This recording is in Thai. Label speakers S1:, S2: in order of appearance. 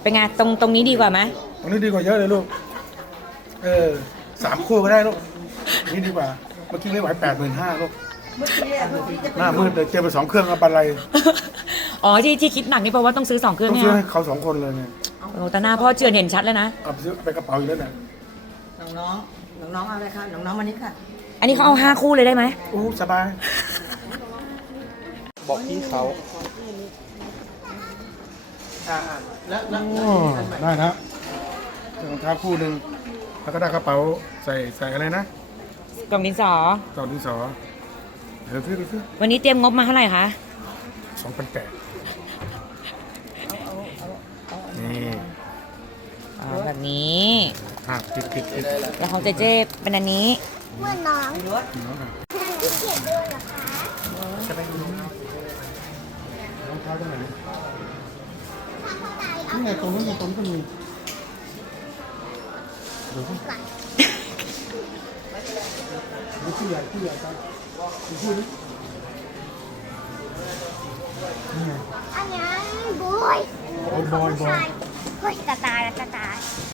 S1: เป็นไงตรงนี้ดีกว่าไหม
S2: ตรงนี้ดีกว่าเยอะเลยลูก3 คู่ก็ได้ลูกนี่ดีกว่าเมื่อกี้ไม่ไหว85,000ลูกหน้ามืดเลยเจอไป2 เครื่องเอาปันไร
S1: อ๋อที่คิดหนักนี่เพราะว่าต้องซื้อ2 เครื่อง
S2: ต้อง
S1: เนี่
S2: ซื้อย ให้เขา2 คนเลยเนี่ย
S1: โอ้แต่หน้าพ่อเจือนเห็นชัดแล้วนะ
S2: เอาไปซื้อไปกระเป๋าอยู่แล้วเนี่ย
S3: น้องเอาเลยค่ะน้องมานี่ค่ะ
S1: อันนี้เขาเอา5 คู่เลยได้ไหม
S2: โอ้สบายบอกพี่เขาแล้วได้นะรองเท้าคู่หนึ่งแล้วก็ได้กระเป๋าใส่อะไรนะ
S1: กล่องดินสอ
S2: ต่อดินสอซื้อ
S1: วันนี้เตรียมงบมาเท่าไหร่คะ
S2: 2,800นี่
S1: อ๋อแบบนี้
S2: ผิด
S1: แล้วของเจเจเป็นอันนี้
S2: น้องอ่ะใช่ไหมรองเท้าตรงไหนนี่ไงตรงนี้นก็มีดูสิดูผู้ใหญ่ครับดูผู้นี้นี่ไง
S4: อันนั้นบอย
S2: บอย
S4: เฮ้ยตาตาย